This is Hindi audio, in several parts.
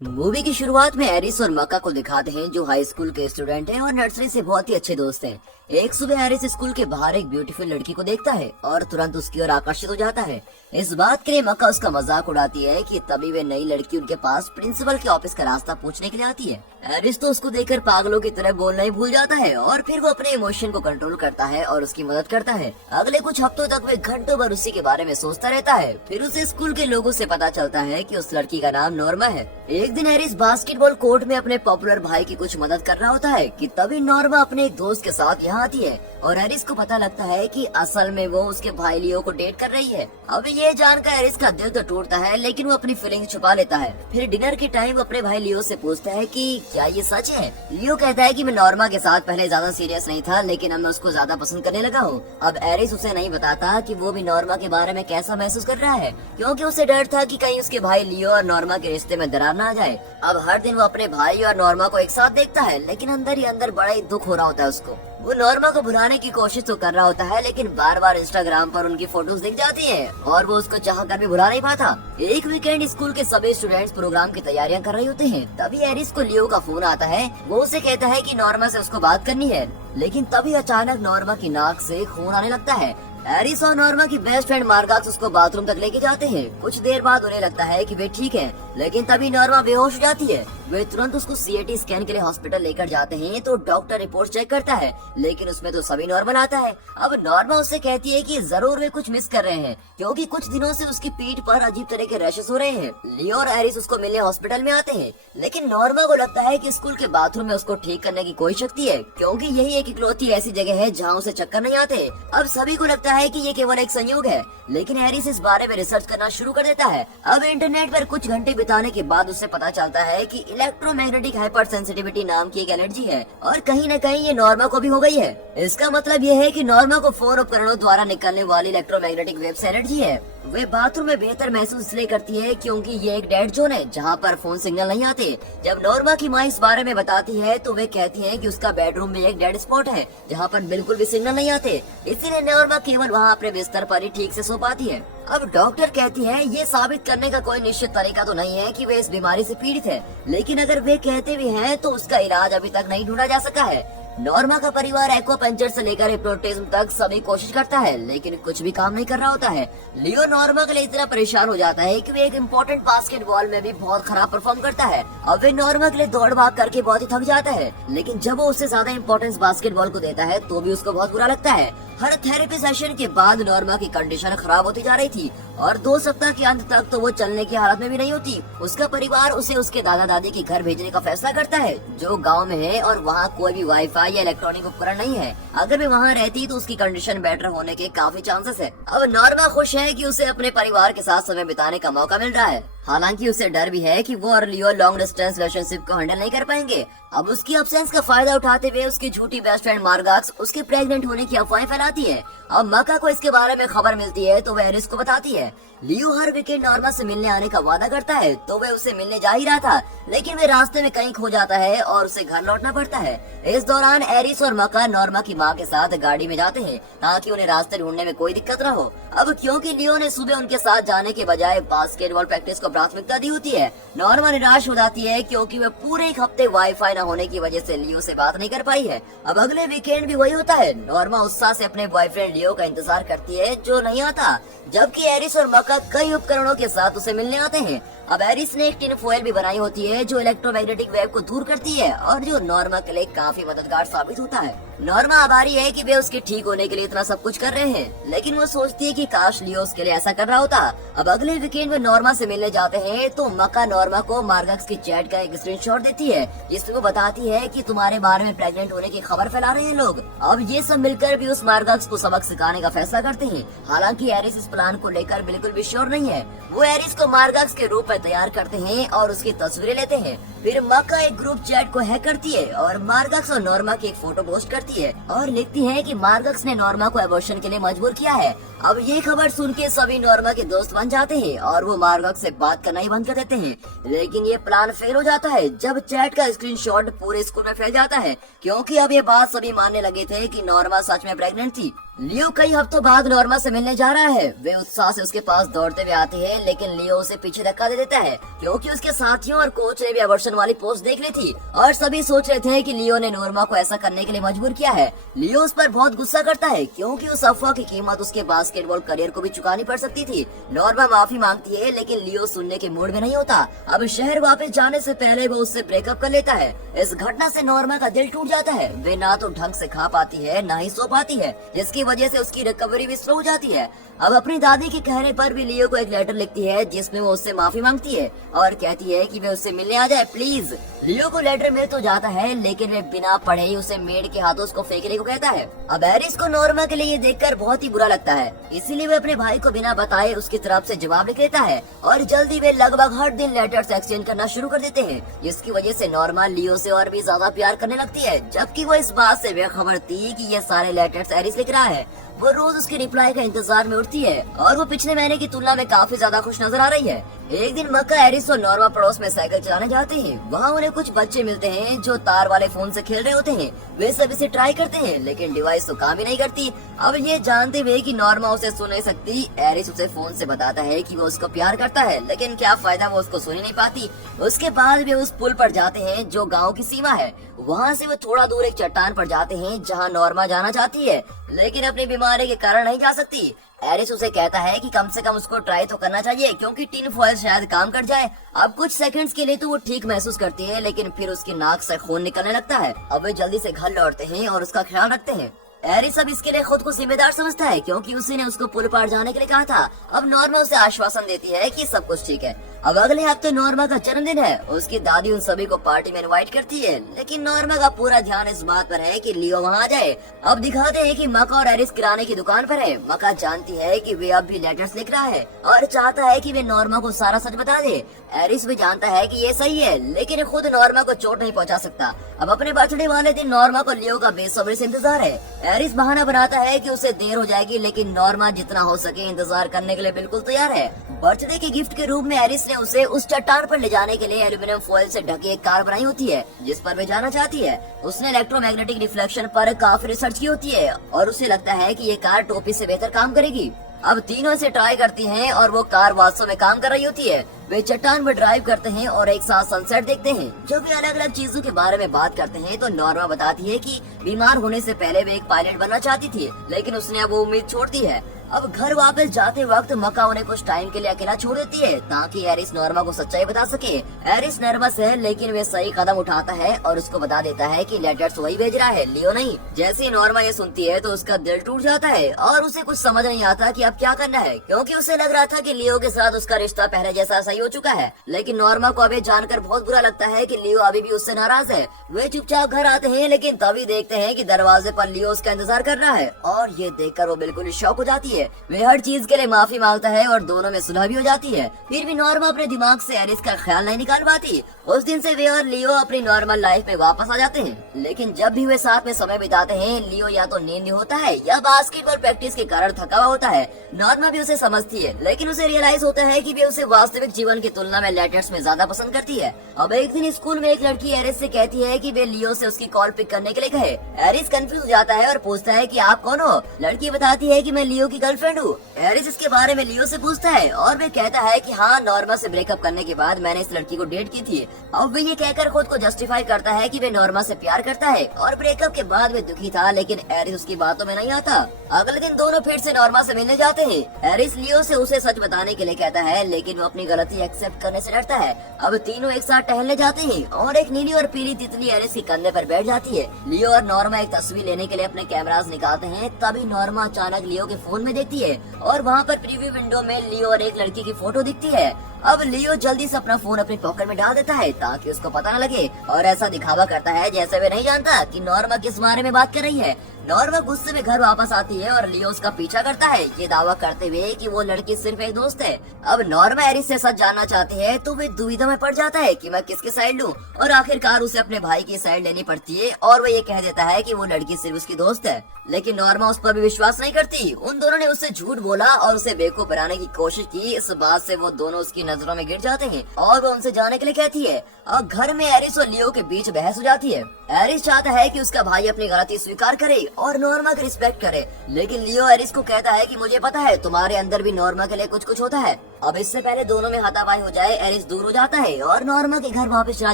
मूवी की शुरुआत में एरिस और मक्का को दिखाते हैं जो हाई स्कूल के स्टूडेंट हैं और नर्सरी से बहुत ही अच्छे दोस्त हैं। एक सुबह एरिस स्कूल के बाहर एक ब्यूटीफुल लड़की को देखता है और तुरंत उसकी ओर आकर्षित हो जाता है। इस बात के लिए मक्का उसका मजाक उड़ाती है कि तभी वे नई लड़की उनके पास प्रिंसिपल के ऑफिस का रास्ता पूछने के लिए आती है। एरिस तो उसको देखकर पागलों की तरह बोलना ही भूल जाता है और फिर वो अपने इमोशन को कंट्रोल करता है और उसकी मदद करता है। अगले कुछ हफ्तों तक वे घंटों भर उसी के बारे में सोचता रहता है। फिर उसे स्कूल के लोगों से पता चलता है कि उस लड़की का नाम नॉर्मा है। एक दिन एरिस बास्केटबॉल कोर्ट में अपने पॉपुलर भाई की कुछ मदद कर रहा होता है कि तभी नॉर्मा अपने एक दोस्त के साथ यहाँ आती है और एरिस को पता लगता है कि असल में वो उसके भाई लियो को डेट कर रही है। अब ये जानकर एरिस का दिल तो टूटता है लेकिन वो अपनी फीलिंग छुपा लेता है। फिर डिनर के टाइम अपने भाई लियो से पूछता है कि क्या ये सच है। लियो कहता है कि मैं नॉर्मा के साथ पहले ज्यादा सीरियस नहीं था लेकिन अब मैं उसको ज्यादा पसंद करने लगा हूँ। अब एरिस उसे नहीं बताता कि वो भी नॉर्मा के बारे में कैसा महसूस कर रहा है क्योंकि उसे डर था कि कहीं उसके भाई लियो और नॉर्मा के रिश्ते में दरार ना आ जाए। अब हर दिन वो अपने भाई और नॉर्मा को एक साथ देखता है लेकिन अंदर ही अंदर बड़ा ही दुख हो रहा होता है उसको। वो नॉर्मा को भुलाने की कोशिश तो कर रहा होता है लेकिन बार बार इंस्टाग्राम पर उनकी फोटोज दिख जाती हैं और वो उसको चाह कर भी भुला नहीं पाता। एक वीकेंड स्कूल के सभी स्टूडेंट्स प्रोग्राम की तैयारियां कर रहे होते हैं। तभी एरिस को लियो का फोन आता है। वो उसे कहता है कि नॉर्मा से उसको बात करनी है लेकिन तभी अचानक नॉर्मा की नाक से खून आने लगता है। एरिस और नॉर्मा की बेस्ट फ्रेंड मार्गाक्स उसको बाथरूम तक लेके जाते हैं। कुछ देर बाद उन्हें लगता है कि वे ठीक हैं, लेकिन तभी नॉर्मा बेहोश हो जाती है। वे तुरंत उसको सीएटी स्कैन के लिए हॉस्पिटल लेकर जाते हैं तो डॉक्टर रिपोर्ट चेक करता है लेकिन उसमें तो सभी नॉर्मल आता है। अब नॉर्मा उससे कहती है कि जरूर वे कुछ मिस कर रहे हैं क्योंकि कुछ दिनों से उसकी पीठ पर अजीब तरह के रैशेस हो रहे हैं। लियो और एरिस उसको मिलने हॉस्पिटल में आते हैं लेकिन नॉर्मा को लगता है कि स्कूल के बाथरूम में उसको ठीक करने की कोई शक्ति है क्योंकि यही एक इकलौती ऐसी जगह है जहाँ उसे चक्कर नहीं आते। अब सभी को लगता है कि ये केवल एक संयोग है लेकिन एरिस इस बारे में रिसर्च करना शुरू कर देता है। अब इंटरनेट पर कुछ घंटे बिताने के बाद उसे पता चलता है कि इलेक्ट्रोमैग्नेटिक हाइपर सेंसिटिविटी नाम की एक एनर्जी है और कहीं न कहीं ये नॉर्मा को भी हो गई है। इसका मतलब ये है कि नॉर्मा को फोन उपकरणों द्वारा निकलने वाली इलेक्ट्रोमैग्नेटिक वेव से एनर्जी है। वे बाथरूम में बेहतर महसूस इसलिए करती है क्योंकि ये एक डेड जोन है जहाँ पर फोन सिग्नल नहीं आते। जब नॉर्मा की माँ इस बारे में बताती है तो वे कहती है कि उसका बेडरूम में एक डेड स्पॉट है जहाँ पर बिल्कुल भी सिग्नल नहीं आते, इसीलिए नॉर्मा केवल वहाँ अपने बिस्तर पर ही ठीक से सो पाती है। अब डॉक्टर कहती है ये साबित करने का कोई निश्चित तरीका तो नहीं है कि वे इस बीमारी से पीड़ित है, लेकिन अगर वे कहते भी हैं तो उसका इलाज अभी तक नहीं ढूंढा जा सका है। नॉर्मा का परिवार एक्वापंचर से लेकर हिप्नोटिज्म तक सभी कोशिश करता है लेकिन कुछ भी काम नहीं कर रहा होता है। लियो नॉर्मा के लिए इतना परेशान हो जाता है कि वे एक इम्पोर्टेंट बास्केटबॉल में भी बहुत खराब परफॉर्म करता है। अब वे नॉर्मा के लिए दौड़ भाग करके बहुत ही थक जाता है लेकिन जब वो उससे ज्यादा इम्पोर्टेंस बास्केटबॉल को देता है तो भी उसको बहुत बुरा लगता है। हर थेरेपी सेशन के बाद नॉर्मा की कंडीशन खराब होती जा रही थी और 2 सप्ताह के अंत तक तो वो चलने की हालत में भी नहीं होती। उसका परिवार उसे उसके दादा दादी के घर भेजने का फैसला करता है जो गांव में है और वहाँ कोई भी वाईफाई या इलेक्ट्रॉनिक उपकरण नहीं है। अगर वे वहाँ रहती तो उसकी कंडीशन बेटर होने के काफी चांसेस है। अब नॉर्मा खुश है कि उसे अपने परिवार के साथ समय बिताने का मौका मिल रहा है, हालांकि उसे डर भी है कि वो और लियो लॉन्ग डिस्टेंस रिलेशनशिप को हैंडल नहीं कर पाएंगे। अब उसकी अब्सेंस का फायदा उठाते हुए उसकी झूठी बेस्ट फ्रेंड मार्गाक्स उसके प्रेग्नेंट होने की अफवाहें फैलाती है। अब मक्का को इसके बारे में खबर मिलती है तो वह एरिस को बताती है। लियो हर वीकेंड नॉर्मा से मिलने आने का वादा करता है तो वह उसे मिलने जा ही रहा था लेकिन वे रास्ते में कहीं खो जाता है और उसे घर लौटना पड़ता है। इस दौरान एरिस और मक्का नॉर्मा की माँ के साथ गाड़ी में जाते हैं ताकि उन्हें रास्ते ढूंढने में कोई दिक्कत न हो। अब क्योंकि लियो ने सुबह उनके साथ जाने के बजाय बास्केटबॉल प्रैक्टिस को प्राथमिकता दी होती है, नॉर्मा निराश हो जाती है क्योंकि वह पूरे एक हफ्ते वाईफाई न होने की वजह से लियो से बात नहीं कर पाई है। अब अगले वीकेंड भी वही होता है। नॉर्मा उत्साह से अपने बॉयफ्रेंड लियो का इंतजार करती है जो नहीं आता, जबकि एरिस और मक्का कई उपकरणों के साथ उसे मिलने आते हैं। अब एरिस ने एक टिन फॉयल भी बनाई होती है जो इलेक्ट्रोमैग्नेटिक वेव को दूर करती है और जो नॉर्मा के लिए काफी मददगार साबित होता है। नॉर्मा आभारी है कि वे उसके ठीक होने के लिए इतना सब कुछ कर रहे हैं लेकिन वो सोचती है कि काश लियो उसके लिए ऐसा कर रहा होता। अब अगले वीकेंड में नॉर्मा से मिलने जाते हैं तो मक्का नॉर्मा को मार्गाक्स की चैट का एक स्क्रीनशॉट देती है जिसमें वो बताती है कि तुम्हारे बारे में प्रेग्नेंट होने की खबर फैला रहे हैं लोग। अब ये सब मिलकर भी उस मार्गाक्स को सबक सिखाने का फैसला करते हैं, हालांकि एरिस इस प्लान को लेकर बिल्कुल भी श्योर नहीं है। वो एरिस को मार्गाक्स के रूप में तैयार करते हैं और उसकी तस्वीरें लेते हैं। फिर मक्का एक ग्रुप चैट को हैक करती है और मार्गाक्स और नॉर्मा की एक फोटो पोस्ट करती है और लिखती है कि मार्गाक्स ने नॉर्मा को एबॉर्शन के लिए मजबूर किया है। अब ये खबर सुन के सभी नॉर्मा के दोस्त बन जाते हैं और वो मार्गाक्स से बात करना ही बंद कर देते हैं, लेकिन ये प्लान फेल हो जाता है जब चैट का स्क्रीनशॉट पूरे स्कूल में फैल जाता है क्योंकि अब ये बात सभी मानने लगे थे कि नॉर्मा सच में प्रेग्नेंट थी। लियो कई हफ्तों बाद नॉर्मा से मिलने जा रहा है। वे उत्साह से उसके पास दौड़ते हुए आते हैं, लेकिन लियो उसे पीछे धक्का दे देता है क्योंकि उसके साथियों और कोच ने भी अबॉर्शन वाली पोस्ट देख ली थी और सभी सोच रहे थे कि लियो ने नॉर्मा को ऐसा करने के लिए मजबूर किया है। लियो उस पर बहुत गुस्सा करता है क्योंकि उस अफवाह की कीमत उसके बास्केटबॉल करियर को भी चुकानी पड़ सकती थी। नॉर्मा माफी मांगती है, लेकिन लियो सुनने के मूड में नहीं होता। अब शहर वापस जाने से पहले वो उससे ब्रेकअप कर लेता है। इस घटना से नॉर्मा का दिल टूट जाता है। वे ना तो ढंग से खा पाती है, ना ही सो पाती है, जिसकी वजह से उसकी रिकवरी भी स्लो हो जाती है। अब अपनी दादी के कहने पर भी लियो को एक लेटर लिखती है जिसमें वो उससे माफी मांगती है और कहती है कि वे उससे मिलने आ जाए प्लीज। लियो को लेटर मिल तो जाता है, लेकिन वे बिना पढ़े ही उसे मेड के हाथों उसको फेंकने को कहता है। अब एरिस को नॉर्मा के लिए ये देखकर बहुत ही बुरा लगता है, इसीलिए वे अपने भाई को बिना बताए उसकी तरफ से जवाब लिख देता है और जल्दी वे लगभग हर दिन लेटर्स एक्सचेंज करना शुरू कर देते हैं, जिसकी वजह से नॉर्मा लियो से और भी ज्यादा प्यार करने लगती है। जबकि वो इस बात से बेखबर थी कि ये सारे लेटर्स एरिस लिख रहा है। वो रोज उसके रिप्लाई का इंतजार में उठती है और वो पिछले महीने की तुलना में काफी ज्यादा खुश नजर आ रही है। एक दिन मक्का, एरिस और नॉर्मा पड़ोस में साइकिल चलाने जाते हैं। वहाँ उन्हें कुछ बच्चे मिलते हैं जो तार वाले फोन से खेल रहे होते हैं। वे सब इसे ट्राई करते हैं, लेकिन डिवाइस तो काम ही नहीं करती। अब ये जानते हुए कि नॉर्मा उसे सुन नहीं सकती, एरिस उसे फोन से बताता है कि वो उसको प्यार करता है, लेकिन क्या फायदा, वो उसको सुन ही नहीं पाती। उसके बाद वे उस पुल पर जाते हैं जो गाँव की सीमा है। वहाँ से वो थोड़ा दूर एक चट्टान पर जाते हैं जहाँ नॉर्मा जाना चाहती है, लेकिन अपनी बीमारी के कारण नहीं जा सकती। एरिस उसे कहता है कि कम से कम उसको ट्राई तो करना चाहिए क्योंकि टिन फॉयल शायद काम कर जाए। अब कुछ सेकंड्स के लिए तो वो ठीक महसूस करती है, लेकिन फिर उसकी नाक से खून निकलने लगता है। अब वे जल्दी से घर लौटते हैं और उसका ख्याल रखते हैं। एरिस अब इसके लिए खुद को जिम्मेदार समझता है क्योंकि उसी ने उसको पुल पार जाने के लिए कहा था। अब नॉर्मा उसे आश्वासन देती है कि सब कुछ ठीक है। अब अगले हफ्ते नॉर्मा का जन्मदिन है। उसकी दादी उन सभी को पार्टी में इनवाइट करती है, लेकिन नॉर्मा का पूरा ध्यान इस बात पर है कि लियो वहाँ आ जाए। अब दिखाते हैं कि मका और एरिस किराने की दुकान पर है। मका जानती है कि वे अब भी लेटर्स लिख रहा है और चाहता है कि वे नॉर्मा को सारा सच बता दे। एरिस भी जानता है कि ये सही है, लेकिन खुद नॉर्मा को चोट नहीं पहुंचा सकता। अब अपने बर्थडे वाले दिन नॉर्मा को लियो का बेसब्री से इंतजार है। एरिस बहाना बनाता है कि उसे देर हो जाएगी, लेकिन नॉर्मा जितना हो सके इंतजार करने के लिए बिल्कुल तैयार है। बर्थडे के गिफ्ट के रूप में एरिस ने उसे उस चट्टान पर ले जाने के लिए एल्यूमिनियम फॉइल से ढकी एक कार बनाई होती है जिस पर वे जाना चाहती है। उसने इलेक्ट्रोमैग्नेटिक रिफ्लेक्शन पर काफी रिसर्च की होती है और उसे लगता है कि ये कार टोपी से बेहतर काम करेगी। अब तीनों इसे ट्राई करती हैं और वो कार वास्तव में काम कर रही होती है। वे चट्टान पर ड्राइव करते हैं और एक साथ सनसेट देखते हैं। जब वे अलग अलग चीजों के बारे में बात करते हैं तो नॉर्मा बताती है कि बीमार होने से पहले वे एक पायलट बनना चाहती थी, लेकिन उसने अब वो उम्मीद छोड़ दी है। अब घर वापस जाते वक्त मक्का उन्हें कुछ टाइम के लिए अकेला छोड़ देती है ताकि एरिस नॉर्मा को सच्चाई बता सके। एरिस नर्वस है, लेकिन वे सही कदम उठाता है और उसको बता देता है कि लेटर्स वही भेज रहा है, लियो नहीं। जैसे ही नॉर्मा ये सुनती है तो उसका दिल टूट जाता है और उसे कुछ समझ नहीं आता कि अब क्या करना है, क्योंकि उसे लग रहा था कि लियो के साथ उसका रिश्ता पहले जैसा सही हो चुका है। लेकिन नॉर्मा को अभी जानकर बहुत बुरा लगता है कि लियो अभी भी उससे नाराज है। वे चुपचाप घर आते हैं, लेकिन तभी देखते हैं कि दरवाजे पर लियो उसका इंतजार कर रहा है और ये देखकर वो बिल्कुल शॉक हो जाती है। वे हर चीज के लिए माफी मांगता है और दोनों में सुलह भी हो जाती है। फिर भी नॉर्मा अपने दिमाग से एरिस का ख्याल नहीं निकाल पाती। उस दिन से वे और लियो अपनी नॉर्मल लाइफ में वापस आ जाते हैं, लेकिन जब भी वे साथ में समय बिताते हैं लियो या तो नींद होता है या बास्केटबॉल प्रैक्टिस के कारण थका हुआ होता है। नॉर्मा भी उसे समझती है, लेकिन उसे रियलाइज होता है कि वे उसे वास्तविक जीवन की तुलना में लेटर्स में ज्यादा पसंद करती है। अब एक दिन स्कूल में एक लड़की एरिस से कहती है कि वे लियो से उसकी कॉल पिक करने के लिए कहे। एरिस कंफ्यूज हो जाता है और पूछता है कि आप कौन हो। लड़की बताती है कि मैं लियो की गर्लफ्रेंड हूँ। एरिस इसके बारे में लियो से पूछता है और वे कहता है कि हाँ, नॉर्मा से ब्रेकअप करने के बाद मैंने इस लड़की को डेट की थी। अब वे ये कहकर खुद को जस्टिफाई करता है कि वे नॉर्मा से प्यार करता है और ब्रेकअप के बाद वे दुखी था, लेकिन एरिस उसकी बातों में नहीं आता। अगले दिन दोनों फिर से नॉर्मा से मिलने जाते हैं। एरिस लियो से उसे सच बताने के लिए कहता है, लेकिन वो अपनी गलती एक्सेप्ट करने से डरता है। अब तीनों एक साथ टहलने जाते हैं और एक नीली और पीली तितली एरिस के कंधे पर बैठ जाती है। लियो और नॉर्मा एक तस्वीर लेने के लिए अपने कैमरास निकालते हैं, तभी नॉर्मा अचानक लियो के फोन में देखती है और वहाँ पर प्रीव्यू विंडो में लियो और एक लड़की की फोटो दिखती है। अब लियो जल्दी से अपना फोन अपनी पॉकेट में डाल देता है ताकि उसको पता न लगे और ऐसा दिखावा करता है जैसे वे नहीं जानता कि नॉर्मा किस बारे में बात कर रही है। नॉर्मा गुस्से में घर वापस आती है और लियो उसका पीछा करता है, ये दावा करते हुए कि वो लड़की सिर्फ एक दोस्त है। अब नॉर्मा एरिस से सच जानना चाहती है तो वे दुविधा में पड़ जाता है कि मैं किसकी साइड लूं और आखिरकार उसे अपने भाई की साइड लेनी पड़ती है और वो ये कह देता है कि वो लड़की सिर्फ उसकी दोस्त है। लेकिन नॉर्मा उस पर भी विश्वास नहीं करती। उन दोनों ने उससे झूठ बोला और उसे बेवकूफ बनाने की कोशिश की। इस बात से वो दोनों उसकी नजरों में गिर जाते हैं और वो उनसे जाने के लिए कहती है। और घर में एरिस और लियो के बीच बहस हो जाती है। एरिस चाहता है कि उसका भाई अपनी गलती स्वीकार करे और नॉर्मा की रिस्पेक्ट करे, लेकिन लियो एरिस को कहता है कि मुझे पता है तुम्हारे अंदर भी नॉर्मा के लिए कुछ कुछ होता है। अब इससे पहले दोनों में हाथापाई हो जाए, एरिस दूर हो जाता है और नॉर्मा के घर वापस चला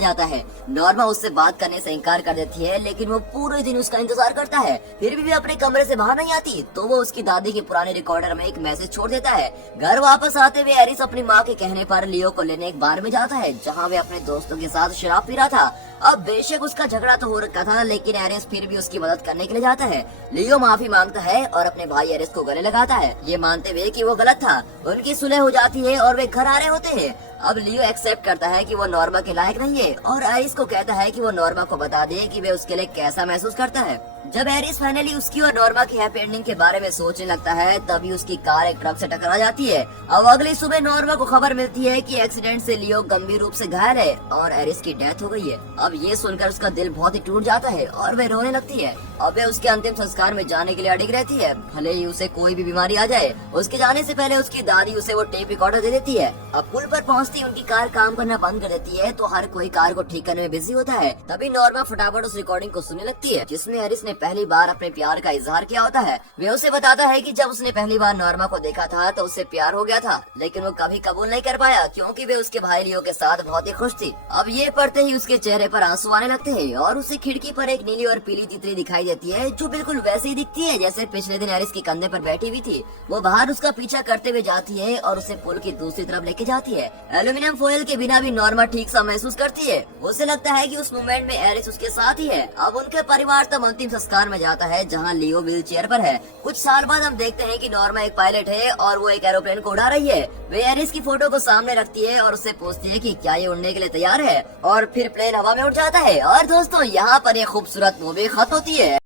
जाता है। नॉर्मा उससे बात करने से इनकार कर देती है, लेकिन वो पूरे दिन उसका इंतजार करता है, फिर भी अपने कमरे से बाहर नहीं आती। तो वो उसकी दादी के पुराने रिकॉर्डर में एक मैसेज छोड़ देता है। घर वापस आते हुए एरिस अपनी माँ के कहने पर लियो को लेने एक बार में जाता है, जहाँ वे अपने दोस्तों के साथ शराब पी रहा था। अब बेशक उसका झगड़ा तो हो रखा था, लेकिन एरिस फिर भी उसकी मदद करने के लिए जाता है। लियो माफी मांगता है और अपने भाई एरिस को गले लगाता है, ये मानते हुए कि वो गलत था। उनकी सुलह हो जाती है और वे घर आ रहे होते हैं। अब लियो एक्सेप्ट करता है कि वो नॉर्मा के लायक नहीं है और एरिस को कहता है कि वो नॉर्मा को बता दे कि वे उसके लिए कैसा महसूस करता है। जब एरिस फाइनली उसकी और नॉर्मा की हैप्पी एंडिंग के बारे में सोचने लगता है, तभी उसकी कार एक ट्रक से टकरा जाती है। अब अगली सुबह नॉर्मा को खबर मिलती है कि एक्सीडेंट से लियो गंभीर रूप से घायल है और एरिस की डेथ हो गई है। अब ये सुनकर उसका दिल बहुत ही टूट जाता है और वे रोने लगती है। अब वे उसके अंतिम संस्कार में जाने के लिए अड़िग रहती है, भले ही उसे कोई भी बीमारी आ जाए। उसके जाने से पहले उसकी दादी उसे वो टेप रिकॉर्डर दे देती है। अब पुल पर पहुंचती उनकी कार काम करना बंद कर देती है, तो हर कोई कार को ठीक करने में बिजी होता है। तभी नॉर्मा फटाफट उस रिकॉर्डिंग को सुनने लगती है, जिसमें एरिस ने पहली बार अपने प्यार का इजहार किया होता है। वे उसे बताता है कि जब उसने पहली बार नॉर्मा को देखा था तो उससे प्यार हो गया था, लेकिन वो कभी कबूल नहीं कर पाया क्योंकि वे उसके भाई लियो के साथ बहुत ही खुश थी। अब ये पढ़ते ही उसके चेहरे पर आंसू आने लगते हैं और उसे खिड़की पर एक नीली और पीली तितली दिखाई देती है, जो बिल्कुल वैसे ही दिखती है जैसे पिछले दिन एरिस के कंधे पर बैठी हुई थी। वो बाहर उसका पीछा करते हुए जाती है और उसे पुल की दूसरी तरफ लेके जाती है। एल्यूमिनियम फॉयल के बिना भी नॉर्मा ठीक सा महसूस करती है। उसे लगता है कि उस मोमेंट में एरिस उसके साथ ही है। अब उनके परिवार तब अंतिम संस्कार में जाता है, जहाँ लियो व्हील चेयर पर है। कुछ साल बाद हम देखते हैं कि नॉर्मा एक पायलट है और वो एक एरोप्लेन को उड़ा रही है। वे एरिस की फोटो को सामने रखती है और उससे पूछती है कि क्या ये उड़ने के लिए तैयार है, और फिर प्लेन हवा में उड़ जाता है। और दोस्तों, यहाँ पर ये खूबसूरत मूवी खत्म होती है।